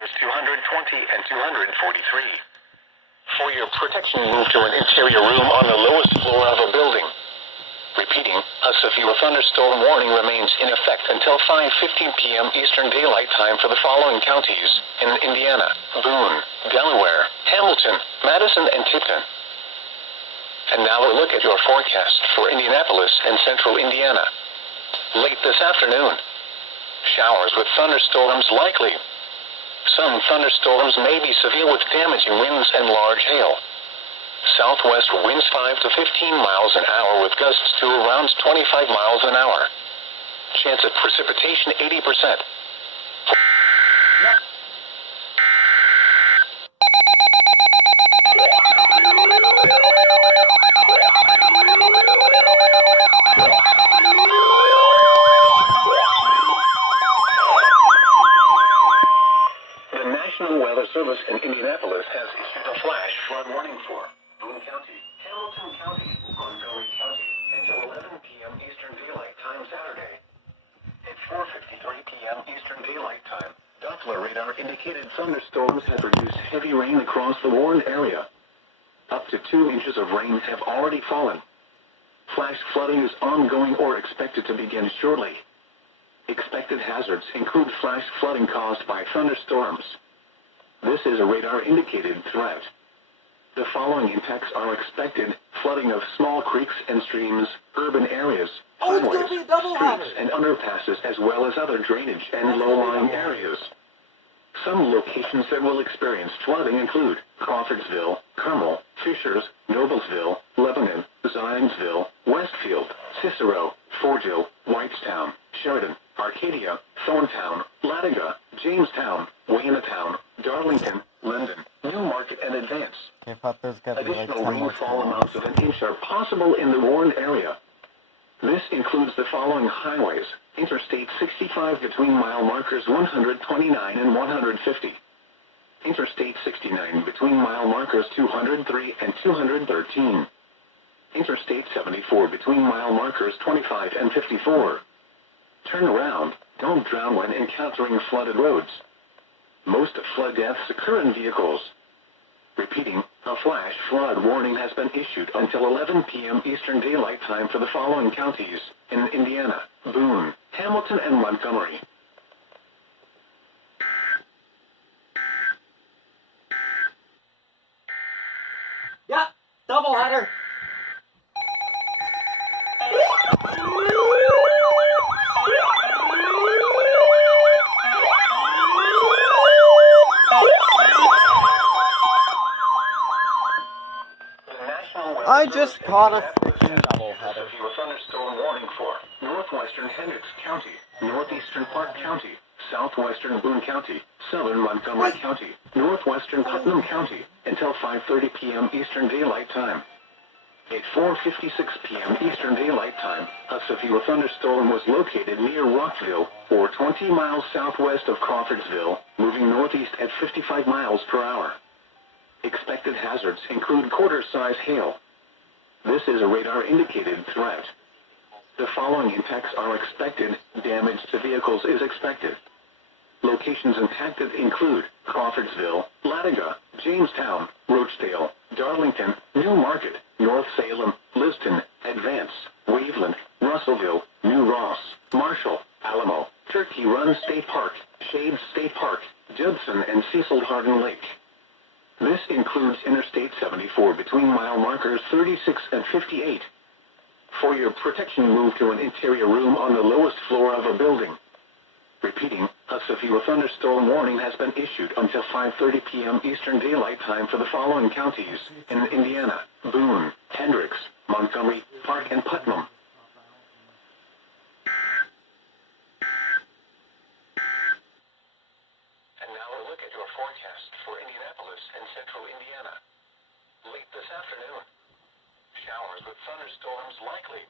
is 220 and 243. For your protection, move to an interior room on the lowest floor of a building. Repeating, a severe thunderstorm warning remains in effect until 5:15 p.m. Eastern Daylight Time for the following counties in Indiana: Boone, Delaware, Hamilton, Madison, and Tipton. And now a look at your forecast for Indianapolis and central Indiana. Late this afternoon, showers with thunderstorms likely. Some thunderstorms may be severe with damaging winds and large hail. Southwest winds 5 to 15 miles an hour with gusts to around 25 miles an hour. Chance of precipitation 80%. The National Weather Service in Indianapolis has issued a flash flood warning for Boone County, Hamilton County, Montgomery County, until 11 p.m. Eastern Daylight Time Saturday. At 4:53 p.m. Eastern Daylight Time, Doppler radar indicated thunderstorms have produced heavy rain across the warned area. Up to 2 inches of rain have already fallen. Flash flooding is ongoing or expected to begin shortly. Expected hazards include flash flooding caused by thunderstorms. This is a radar-indicated threat. The following impacts are expected: flooding of small creeks and streams, urban areas, highways, streets, and underpasses, as well as other drainage and low-lying areas. Some locations that will experience flooding include Crawfordsville, Carmel, Fishers, Noblesville, Lebanon, Zionsville, Westfield, Cicero, Fortville, Whitestown, Sheridan, Arcadia, Thorntown, Latiga, Jamestown, Waynatown, Darlington, Linden, Newmarket, and Advance. Additional rainfall amounts of 1 inch are possible in the warned area. This includes the following highways: Interstate 65 between mile markers 129 and 150. Interstate 69 between mile markers 203 and 213. Interstate 74 between mile markers 25 and 54. Turn around, don't drown when encountering flooded roads. Most flood deaths occur in vehicles. Repeating, a flash flood warning has been issued until 11 p.m. Eastern Daylight Time for the following counties in Indiana: Boone, Hamilton, and Montgomery. Yeah, doubleheader. I just caught a freaking doubleheader. A thunderstorm warning for northwestern Hendricks County, northeastern Park County, southwestern Boone County, southern Montgomery County, northwestern Putnam County, until 5:30 p.m. Eastern Daylight Time. At 4:56 p.m. Eastern Daylight Time, a severe thunderstorm was located near Rockville, or 20 miles southwest of Crawfordsville, moving northeast at 55 miles per hour. Expected hazards include quarter-size hail. This is a radar-indicated threat. The following impacts are expected: damage to vehicles is expected. Locations impacted include Crawfordsville, Latiga, Jamestown, Roachdale, Darlington, Newmarket, North Salem, Liston, Advance, Waveland, Russellville, New Ross, Marshall, Alamo, Turkey Run State Park, Shades State Park, Judson, and Cecil Hardin Lake. This includes Interstate 74 between mile markers 36 and 58. For your protection, move to an interior room on the lowest floor of a building. Repeating, a severe thunderstorm warning has been issued until 5:30 p.m. Eastern Daylight Time for the following counties in Indiana: Boone, Hendricks, Montgomery, Park, and Putnam. And now a look at your forecast for Indianapolis and central Indiana. Late this afternoon, showers with thunderstorms likely.